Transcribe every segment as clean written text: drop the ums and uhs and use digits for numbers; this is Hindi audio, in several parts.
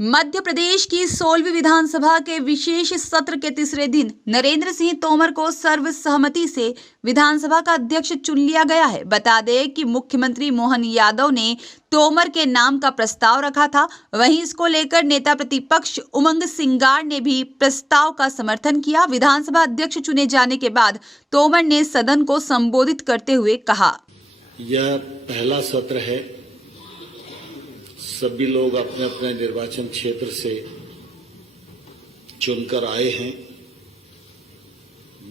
मध्य प्रदेश की 16वीं विधानसभा के विशेष सत्र के तीसरे दिन नरेंद्र सिंह तोमर को सर्वसहमति से विधानसभा का अध्यक्ष चुन लिया गया है। बता दें कि मुख्यमंत्री मोहन यादव ने तोमर के नाम का प्रस्ताव रखा था। वहीं इसको लेकर नेता प्रतिपक्ष उमंग सिंगार ने भी प्रस्ताव का समर्थन किया। विधानसभा अध्यक्ष चुने जाने के बाद तोमर ने सदन को संबोधित करते हुए कहा, यह पहला सत्र है। सभी लोग अपने अपने निर्वाचन क्षेत्र से चुनकर आए हैं।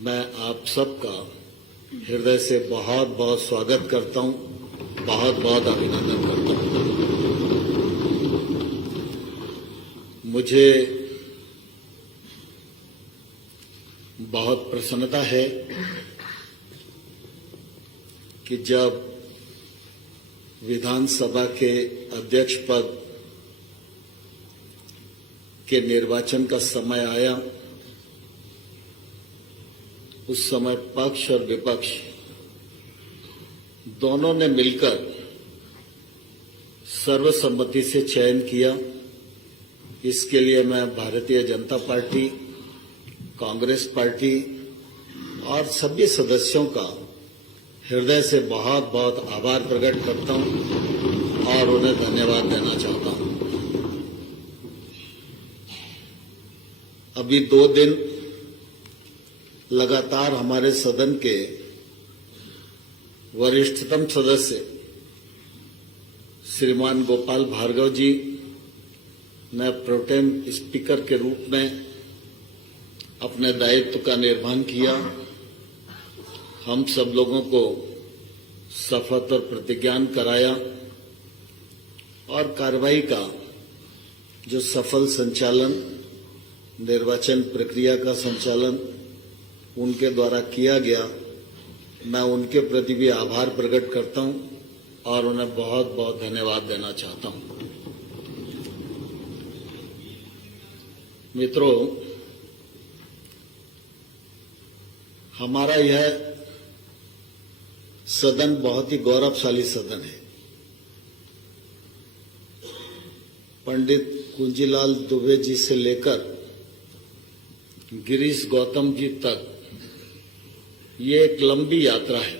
मैं आप सबका हृदय से बहुत बहुत स्वागत करता हूं, बहुत बहुत अभिनंदन करता हूं। मुझे बहुत प्रसन्नता है कि जब विधानसभा के अध्यक्ष पद के निर्वाचन का समय आया, उस समय पक्ष और विपक्ष दोनों ने मिलकर सर्वसम्मति से चयन किया। इसके लिए मैं भारतीय जनता पार्टी, कांग्रेस पार्टी और सभी सदस्यों का हृदय से बहुत बहुत आभार प्रकट करता हूं और उन्हें धन्यवाद देना चाहता हूं। अभी 2 दिन लगातार हमारे सदन के वरिष्ठतम सदस्य श्रीमान गोपाल भार्गव जी ने प्रोटेम स्पीकर के रूप में अपने दायित्व का निर्वहन किया। हम सब लोगों को शपथ और प्रतिज्ञान कराया और कार्रवाई का जो सफल संचालन, निर्वाचन प्रक्रिया का संचालन उनके द्वारा किया गया, मैं उनके प्रति भी आभार प्रकट करता हूं और उन्हें बहुत बहुत धन्यवाद देना चाहता हूं। मित्रों, हमारा यह सदन बहुत ही गौरवशाली सदन है। पंडित कुंजीलाल दुबे जी से लेकर गिरीश गौतम जी तक ये एक लंबी यात्रा है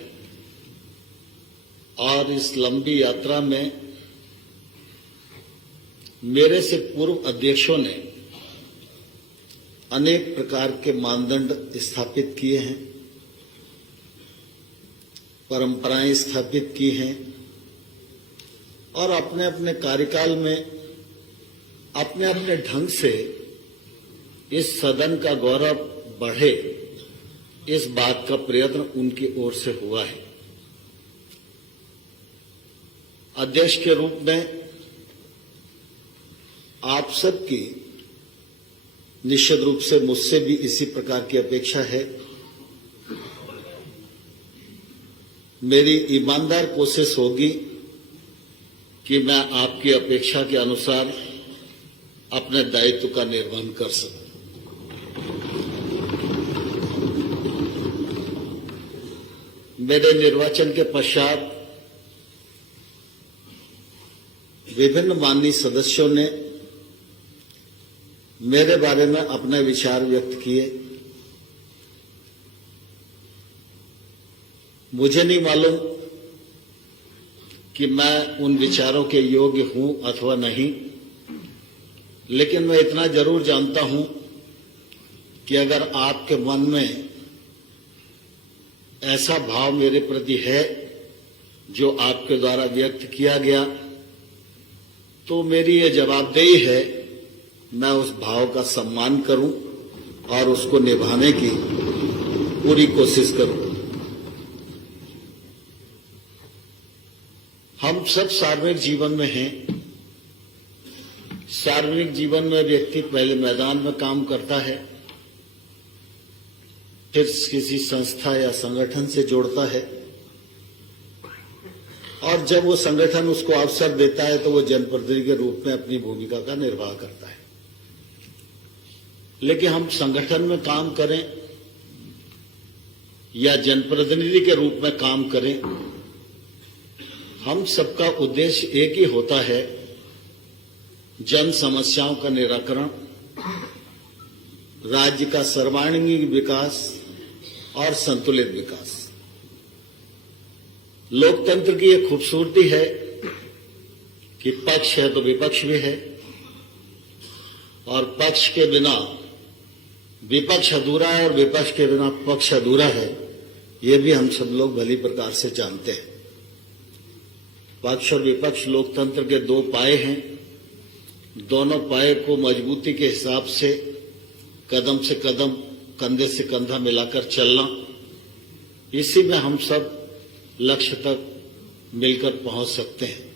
और इस लंबी यात्रा में मेरे से पूर्व अध्यक्षों ने अनेक प्रकार के मानदंड स्थापित किए हैं, परंपराएं स्थापित की हैं और अपने अपने कार्यकाल में अपने अपने ढंग से इस सदन का गौरव बढ़े, इस बात का प्रयत्न उनकी ओर से हुआ है। अध्यक्ष के रूप में आप सबकी निश्चित रूप से मुझसे भी इसी प्रकार की अपेक्षा है। मेरी ईमानदार कोशिश होगी कि मैं आपकी अपेक्षा के अनुसार अपने दायित्व का निर्वहन कर सकूं। मेरे निर्वाचन के पश्चात विभिन्न माननीय सदस्यों ने मेरे बारे में अपने विचार व्यक्त किए। मुझे नहीं मालूम कि मैं उन विचारों के योग्य हूं अथवा नहीं, लेकिन मैं इतना जरूर जानता हूं कि अगर आपके मन में ऐसा भाव मेरे प्रति है जो आपके द्वारा व्यक्त किया गया, तो मेरी ये जवाबदेही है मैं उस भाव का सम्मान करूं और उसको निभाने की पूरी कोशिश करूं। हम सब सार्वजनिक जीवन में हैं। सार्वजनिक जीवन में व्यक्ति पहले मैदान में काम करता है, फिर किसी संस्था या संगठन से जोड़ता है और जब वो संगठन उसको अवसर देता है तो वो जनप्रतिनिधि के रूप में अपनी भूमिका का निर्वाह करता है। लेकिन हम संगठन में काम करें या जनप्रतिनिधि के रूप में काम करें, हम सबका उद्देश्य एक ही होता है जन समस्याओं का निराकरण, राज्य का सर्वांगीण विकास और संतुलित विकास। लोकतंत्र की एक खूबसूरती है कि पक्ष है तो विपक्ष भी है, और पक्ष के बिना विपक्ष अधूरा है और विपक्ष के बिना पक्ष अधूरा है। ये भी हम सब लोग भली प्रकार से जानते हैं। पक्ष और विपक्ष लोकतंत्र के दो पाए हैं। दोनों पाए को मजबूती के हिसाब से कदम से कदम, कंधे से कंधा मिलाकर चलना, इसी में हम सब लक्ष्य तक मिलकर पहुंच सकते हैं।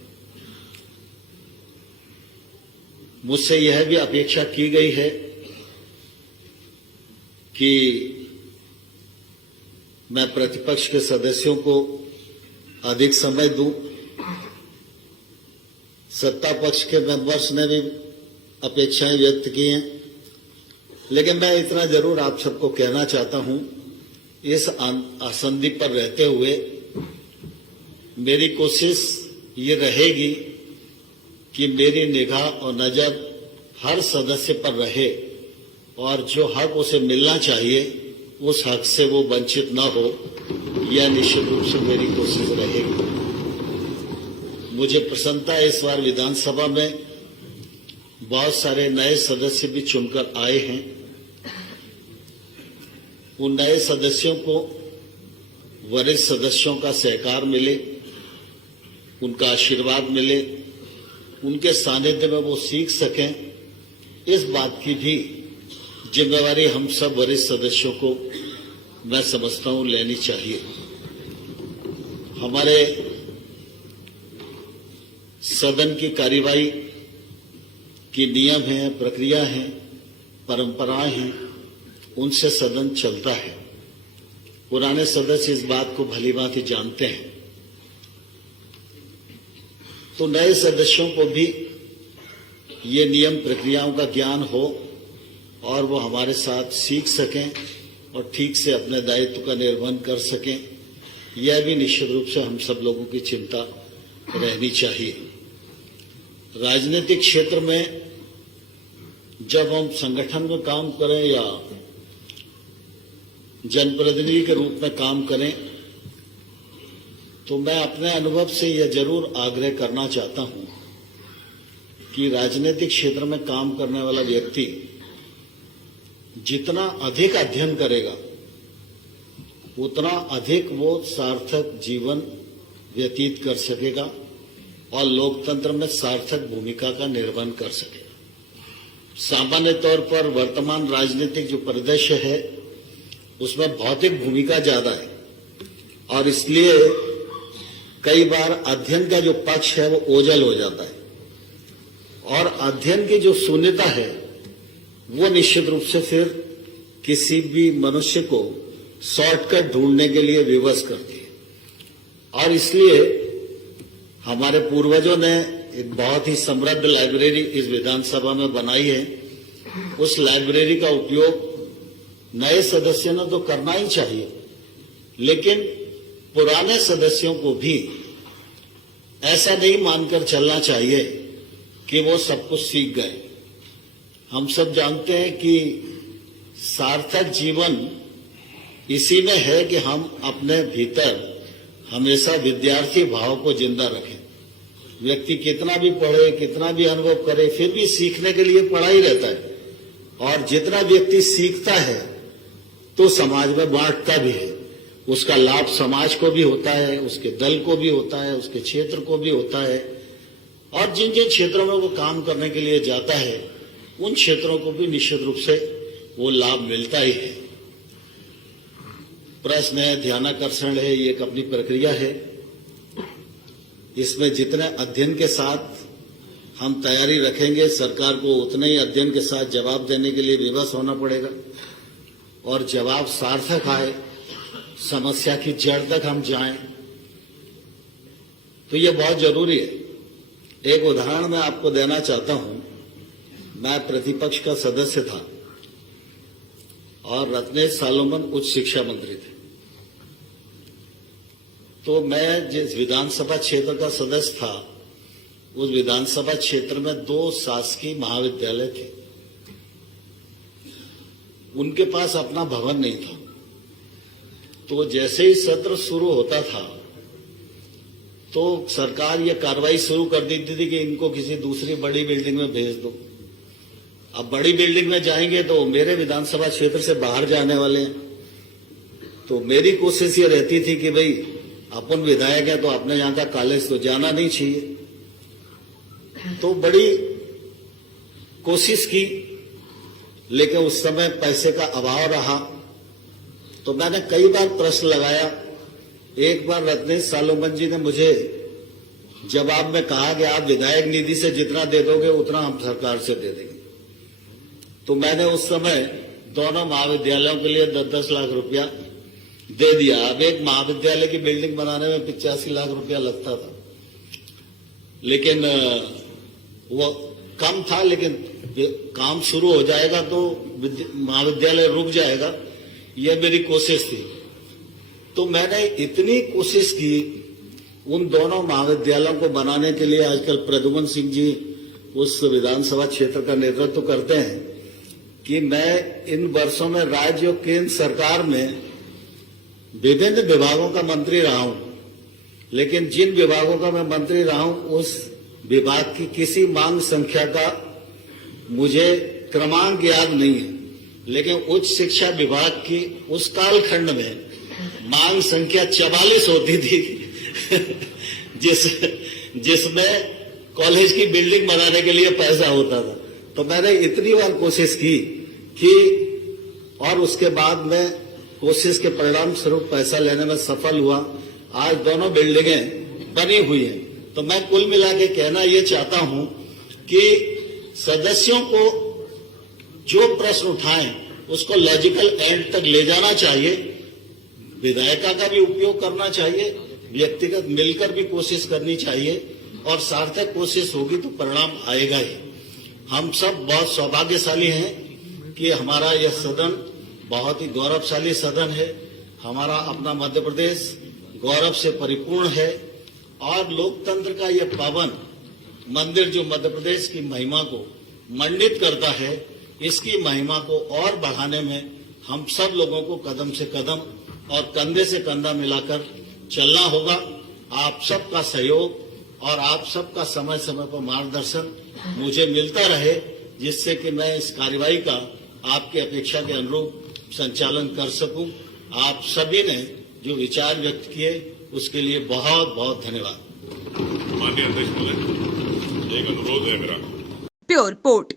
मुझसे यह भी अपेक्षा की गई है कि मैं प्रतिपक्ष के सदस्यों को अधिक समय दूं। सत्ता पक्ष के मेंबर्स ने भी अपेक्षाएं व्यक्त की हैं, लेकिन मैं इतना जरूर आप सबको कहना चाहता हूं, इस आसंदी पर रहते हुए मेरी कोशिश ये रहेगी कि मेरी निगाह और नजर हर सदस्य पर रहे और जो हक उसे मिलना चाहिए उस हक से वो वंचित न हो, यह निश्चित रूप से मेरी कोशिश रहेगी। मुझे प्रसन्नता है इस बार विधानसभा में बहुत सारे नए सदस्य भी चुनकर आए हैं। उन नए सदस्यों को वरिष्ठ सदस्यों का सहकार मिले, उनका आशीर्वाद मिले, उनके सानिध्य में वो सीख सकें, इस बात की भी जिम्मेवारी हम सब वरिष्ठ सदस्यों को मैं समझता हूं लेनी चाहिए। हमारे सदन की कार्यवाही की नियम हैं, प्रक्रिया हैं, परंपराएं हैं, उनसे सदन चलता है। पुराने सदस्य इस बात को भलीभांति जानते हैं। तो नए सदस्यों को भी ये नियम प्रक्रियाओं का ज्ञान हो और वो हमारे साथ सीख सकें और ठीक से अपने दायित्व का निर्वहन कर सकें, यह भी निश्चित रूप से हम सब लोगों की चिंता रहनी चाहिए। राजनीतिक क्षेत्र में जब हम संगठन में काम करें या जनप्रतिनिधि के रूप में काम करें, तो मैं अपने अनुभव से यह जरूर आग्रह करना चाहता हूं कि राजनीतिक क्षेत्र में काम करने वाला व्यक्ति जितना अधिक अध्ययन करेगा उतना अधिक वो सार्थक जीवन व्यतीत कर सकेगा और लोकतंत्र में सार्थक भूमिका का निर्वहन कर सकेगा। सामान्य तौर पर वर्तमान राजनीतिक जो परिदृश्य है उसमें भौतिक भूमिका ज्यादा है और इसलिए कई बार अध्ययन का जो पक्ष है वो ओझल हो जाता है और अध्ययन की जो शून्यता है वो निश्चित रूप से फिर किसी भी मनुष्य को शॉर्टकट ढूंढने के लिए विवश करती है। और इसलिए हमारे पूर्वजों ने एक बहुत ही समृद्ध लाइब्रेरी इस विधानसभा में बनाई है। उस लाइब्रेरी का उपयोग नए सदस्यों ने तो करना ही चाहिए, लेकिन पुराने सदस्यों को भी ऐसा नहीं मानकर चलना चाहिए कि वो सब कुछ सीख गए। हम सब जानते हैं कि सार्थक जीवन इसी में है कि हम अपने भीतर हमेशा विद्यार्थी भाव को जिंदा रखें। व्यक्ति कितना भी पढ़े, कितना भी अनुभव करे, फिर भी सीखने के लिए पढ़ा ही रहता है और जितना व्यक्ति सीखता है तो समाज में बांटता भी है। उसका लाभ समाज को भी होता है, उसके दल को भी होता है, उसके क्षेत्र को भी होता है और जिन जिन क्षेत्रों में वो काम करने के लिए जाता है उन क्षेत्रों को भी निश्चित रूप से वो लाभ मिलता ही है। प्रश्न है, ध्यानाकर्षण है, ये एक अपनी प्रक्रिया है। इसमें जितने अध्ययन के साथ हम तैयारी रखेंगे, सरकार को उतने ही अध्ययन के साथ जवाब देने के लिए विवश होना पड़ेगा और जवाब सार्थक आए, समस्या की जड़ तक हम जाएं, तो ये बहुत जरूरी है। एक उदाहरण मैं आपको देना चाहता हूं। मैं प्रतिपक्ष का सदस्य था और रत्नेश सालोमन उच्च शिक्षा मंत्री थे। तो मैं जिस विधानसभा क्षेत्र का सदस्य था उस विधानसभा क्षेत्र में 2 शासकीय महाविद्यालय थे। उनके पास अपना भवन नहीं था, तो जैसे ही सत्र शुरू होता था तो सरकार ये कार्रवाई शुरू कर देती थी कि इनको किसी दूसरी बड़ी बिल्डिंग में भेज दो। अब बड़ी बिल्डिंग में जाएंगे तो मेरे विधानसभा क्षेत्र से बाहर जाने वाले हैं, तो मेरी कोशिश ये रहती थी कि भाई अपन विधायक है तो अपने यहाँ का कॉलेज तो जाना नहीं चाहिए। तो बड़ी कोशिश की, लेकिन उस समय पैसे का अभाव रहा, तो मैंने कई बार प्रश्न लगाया। एक बार रत्नेश सालोमन जी ने मुझे जवाब में कहा कि आप विधायक निधि से जितना दे दोगे उतना हम सरकार से दे देंगे। तो मैंने उस समय दोनों महाविद्यालयों के लिए 10-10 लाख रुपया दे दिया। अब एक महाविद्यालय की बिल्डिंग बनाने में 85 लाख रुपया लगता था, लेकिन वो कम था, लेकिन काम शुरू हो जाएगा तो महाविद्यालय रुक जाएगा, यह मेरी कोशिश थी। तो मैंने इतनी कोशिश की उन दोनों महाविद्यालयों को बनाने के लिए। आजकल प्रद्युमन सिंह जी उस विधानसभा क्षेत्र का नेतृत्व करते हैं कि मैं इन वर्षों में राज्य और केंद्र सरकार में विभिन्न विभागों का मंत्री रहा हूं, लेकिन जिन विभागों का मैं मंत्री रहा हूं उस विभाग की किसी मांग संख्या का मुझे क्रमांक याद नहीं है, लेकिन उच्च शिक्षा विभाग की उस कालखंड में मांग संख्या 44 होती थी जिसमें कॉलेज की बिल्डिंग बनाने के लिए पैसा होता था। तो मैंने इतनी बार कोशिश की कि, और उसके बाद में कोशिश के परिणाम स्वरूप पैसा लेने में सफल हुआ। आज दोनों बिल्डिंगें बनी हुई हैं। तो मैं कुल मिला के कहना ये चाहता हूं कि सदस्यों को जो प्रश्न उठाएं उसको लॉजिकल एंड तक ले जाना चाहिए। विधायिका का भी उपयोग करना चाहिए, व्यक्तिगत मिलकर भी कोशिश करनी चाहिए, और सार्थक कोशिश होगी तो परिणाम आएगा ही। हम सब बहुत सौभाग्यशाली हैं कि हमारा यह सदन बहुत ही गौरवशाली सदन है। हमारा अपना मध्य प्रदेश गौरव से परिपूर्ण है, और लोकतंत्र का यह पावन मंदिर जो मध्य प्रदेश की महिमा को मंडित करता है, इसकी महिमा को और बढ़ाने में हम सब लोगों को कदम से कदम और कंधे से कंधा मिलाकर चलना होगा। आप सबका सहयोग और आप सबका समय समय पर मार्गदर्शन मुझे मिलता रहे, जिससे कि मैं इस कार्यवाही का आपकी अपेक्षा के अनुरूप संचालन कर सकूं। आप सभी ने जो विचार व्यक्त किए उसके लिए बहुत बहुत धन्यवाद। माननीय अध्यक्ष महोदय, एक अनुरोध है मेरा। Pure port.